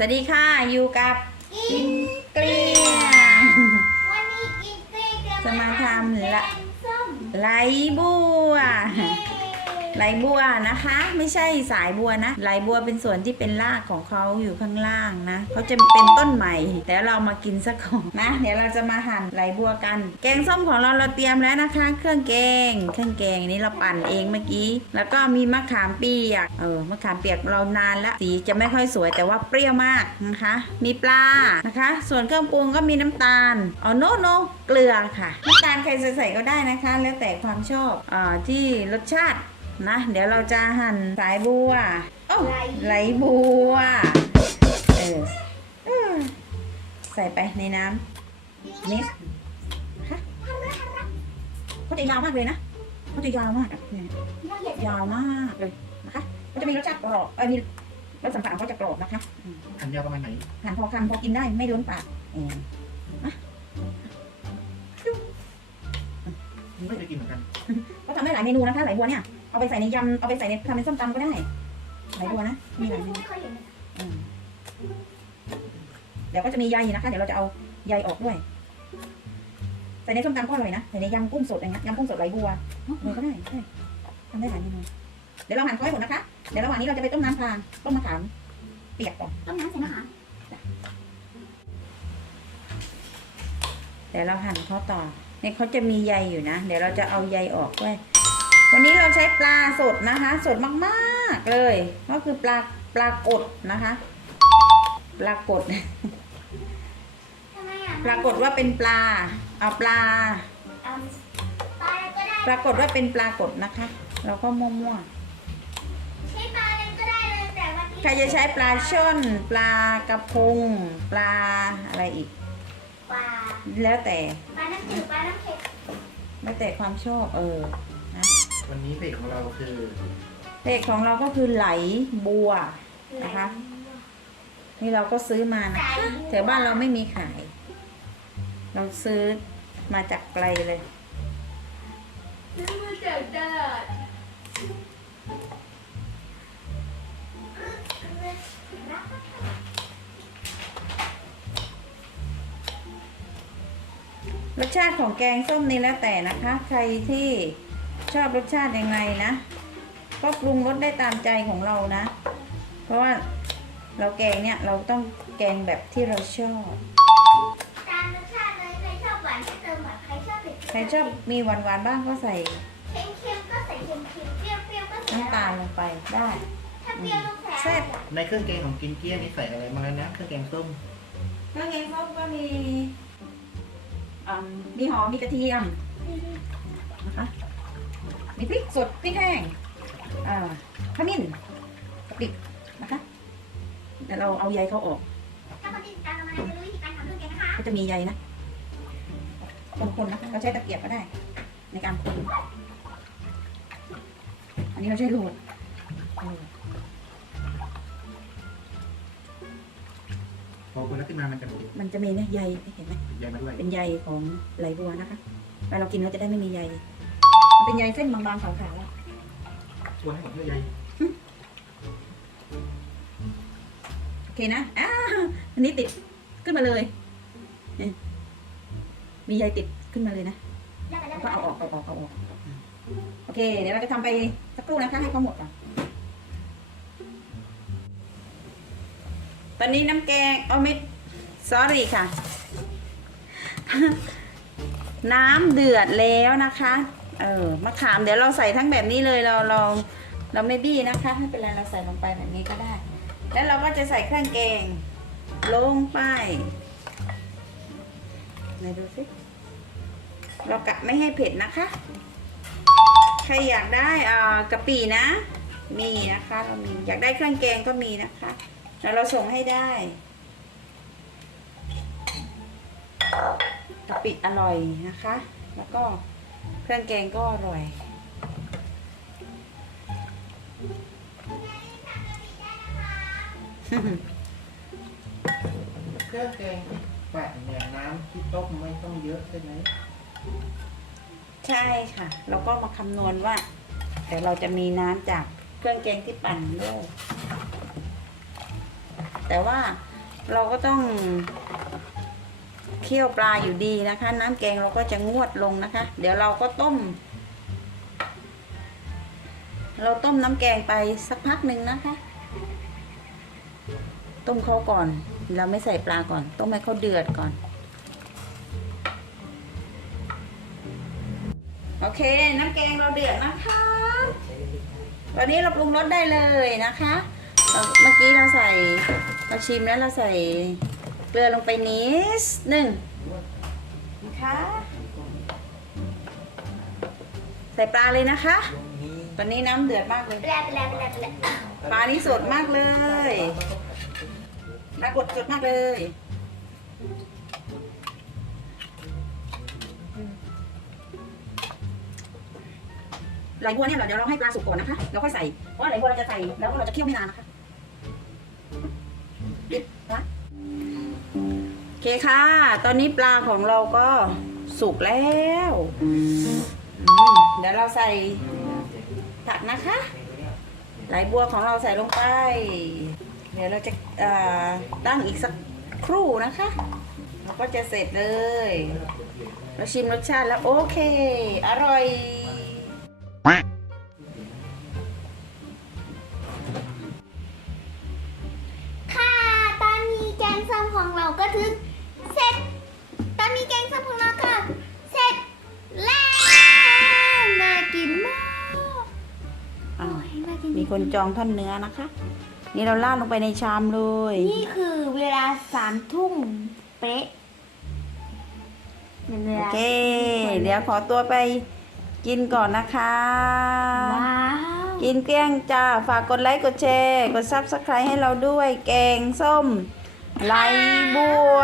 สวัสดีค่ะ อยู่กับกินเกลียงวันนี้กินเกลี้ยงจะมาทำละแกงส้มไหลบัวเย้ ไหลบัวนะคะ ไม่ใช่สายบัวนะไหลบัวเป็นส่วนที่เป็นรากของเขาอยู่ข้างล่างนะเขาจะเป็นต้นใหม่เดี๋ยวเรามากินสักของนะ เดี๋ยวเราจะมาหั่นไหลบัวกัน แกงส้มของเราเราเตรียมแล้วนะคะ เครื่องแกง เครื่องแกงนี้เราปั่นเองเมื่อกี้ แล้วก็มีมะขามเปียกเออมะขามเปียกเรานานแล้วสีจะไม่ค่อยสวยแต่ว่าเปรี้ยวมากนะคะ มีปลานะคะ ส่วนเครื่องปรุงก็มีน้ำตาลอ๋อโนโนเกลือค่ะน้ำตาลใครใส่ก็ได้นะคะ แล้วแต่ความชอบอ่าที่รสชาติ นะ เดี๋ยวเราจะหั่นสายบัวโอ้าไหลบัวเออเออใส่ไปในน้ำนี่ค่ะเขาจะยาวมากเลยนะเขาจะยาวมากอะเนี่ยยาวมากเลยนะคะมันจะมีรสชาติกรอบเออมีรสสัมผัสของเขาจะกรอบนะคะอืมอันยาวประมาณไหนหั่นพอคำพอกินได้ไม่ล้นปากเออไม่เคยกินเหมือนกันก็ทำได้หลายเมนูนะคะไหลบัวเนี่ย เอาไปใส่ในยำ เอาไปใส่ในทำเป็นส้มตำก็ได้ไหลบัวนะ มีหลายเมนูไม่ค่อยเห็นอืมเดี๋ยวก็จะมีใยนะคะ เดี๋ยวเราจะเอาใยออกด้วย ใส่ในส้มตำก็อร่อยนะ ใส่ในยำกุ้งสดอย่างเงี้ยยำกุ้งสดไหลบัวเลยก็ได้ใช่ทำได้หลายเมนูเดี๋ยวเราหั่นเขาให้หมดนะคะ เดี๋ยวระหว่างนี้เราจะไปต้มน้ำพรางต้มมะขามเปียกก่อน ต้มน้ำใส่มะขามเดี๋ยวเราหั่นเขาต่อเนี่ยเขาจะมีใยอยู่นะ เดี๋ยวเราจะเอาใยออกด้วย วันนี้เราใช้ปลาสดนะคะ สดมากๆเลย ก็คือปลาปลากดนะคะ ปลากดทำไมอะปรากฏว่าเป็นปลาเอาปลาเอาปลาอะไรก็ได้ปรากฏว่าเป็นปลากดนะคะ เราก็มั่วใช้ปลาอะไรก็ได้เลยแต่วันนี้ๆใครจะใช้ปลาช่อนปลากระพง ปลาอะไรอีกปลาแล้วแต่ปลาน้ำจืดปลาน้ำเค็มแล้วแต่ความชอบเออ วันนี้เพจของเราคือเลขของเราก็คือไหลบัวนะคะ นี่เราก็ซื้อมานะคะแถวบ้านเราไม่มีขาย เราซื้อมาจากไกลเลยซื้อมาจากตลาดรสชาติของแกงส้มนี่แล้วแต่นะคะ ใครที่ ชอบรสชาติยังไงนะ ก็ปรุงรสได้ตามใจของเรานะ เพราะว่าเราแกงเนี่ยเราต้องแกงแบบที่เราชอบ ตามรสชาติเลยใครชอบหวานก็เติมหวานใครชอบเผ็ดใครชอบมีหวานๆบ้างก็ใส่เค็มเค็มๆก็ใส่เค็มเค็มๆเปรี้ยวเปรี้ยวๆก็ใส่น้ำตาลลงไปได้ ถ้าเปรี้ยวต้องใส่แซ่บ ในเครื่องแกงของกินเกี้ยนี่ใส่อะไรมาแล้วนะเครื่องแกงส้มก็แกงส้มก็มีอ่ามีหอมมีกระเทียมนะคะ มีพริกสดพริกแห้งอ่าขมิ้นกะปินะคะเดี๋ยวเราเอาใยเขาออกถ้าคนที่ติดตามเรามาจะรู้วิธีการทำเครื่องแกงนะคะก็จะมีใยนะคนๆนะเราใช้ตะเกียบก็ได้ ในการคนอันนี้เราใช้ลูกเออพอคนแล้วขึ้นมามันจะมันจะมีเนี่ยใยเห็นไหมใยมาด้วยเป็นใยของไหลบัวนะคะเวลาเรากินเราจะได้ไม่มีใย มันเป็นใยเส้นบางๆขาวๆอะชวนให้ผมเพื่อใยโอเคนะอ้าวอันนี้ติดขึ้นมาเลยนี่มีใยติดขึ้นมาเลยนะแล้วก็แล้วก็เอาออกเอาออกเอาออกโอเค เดี๋ยวเราจะทำไปสักครู่นะคะให้เขาหมดก่อนตอนนี้น้ำแกงเอาไม่ sorry ค่ะ น้ำเดือดแล้วนะคะ เออมะขามเดี๋ยวเราใส่ทั้งแบบนี้เลยเราเราเราไม่บี้นะคะไม่เป็นไรเราใส่ลงไปแบบนี้ก็ได้ แล้วเราก็จะใส่เครื่องแกงลงไปไหนดูสิเรากะไม่ให้เผ็ดนะคะ ใครอยากได้อ่ากะปินะ มีนะคะเรามีอยากได้เครื่องแกงก็มีนะคะแล้วเราส่งให้ได้กะปิอร่อยนะคะ แล้วก็ เครื่องแกงก็อร่อย เครื่องแกงที่ปั่นเนี่ยน้ำที่ต้มไม่ต้องเยอะใช่ไหมใช่ค่ะ เราก็มาคำนวณว่าเดี๋ยวเราจะมีน้ำจากเครื่องแกงที่ปั่นด้วยแต่ว่าเราก็ต้อง เคี่ยวปลาอยู่ดีนะคะ น้ำแกงเราก็จะงวดลงนะคะ เดี๋ยวเราก็ต้ม เราต้มน้ำแกงไปสักพักหนึ่งนะคะ ต้มเขาก่อน เราไม่ใส่ปลาก่อน ต้มให้เขาเดือดก่อนโอเค น้ำแกงเราเดือดนะคะตอนนี้เราปรุงรสได้เลยนะคะ เมื่อกี้เราใส่เราชิมแล้วเราใส่ เกลือลงไปนิดหนึ่งนะคะใส่ปลาเลยนะคะ ตอนนี้น้ำเดือดมากเลย แปลแปลแปลแปลปลานี่สดมากเลยปลากดสดมากเลยไหลบัวเนี่ยเราเดี๋ยวเราให้ปลาสุกก่อนนะคะแล้วค่อยใส่เพราะว่าไหลบัวเราจะใส่แล้วเราจะเคี่ยวไม่นานนะคะปิดนะโอ เคค่ะ ตอนนี้ปลาของเราก็สุกแล้วเดี๋ยวเราใส่ผักนะคะ ไหลบัวของเราใส่ลงไป เดี๋ยวเราจะตั้งอีกสักครู่นะคะเราก็จะเสร็จเลย เราชิมรสชาติแล้วโอเค อร่อย คนจองท่อนเนื้อนะคะ นี่เราราดลงไปในชามเลย นี่คือเวลาสามทุ่มเป๊ะเป็นเวโอลาเค เดี๋ยวขอตัวไปกินก่อนนะคะว้าวกินเกลี้ยงจ้า ฝากกดไลค์กดแชร์ กดซับสไครต์ให้เราด้วย แกงส้มไหลบัว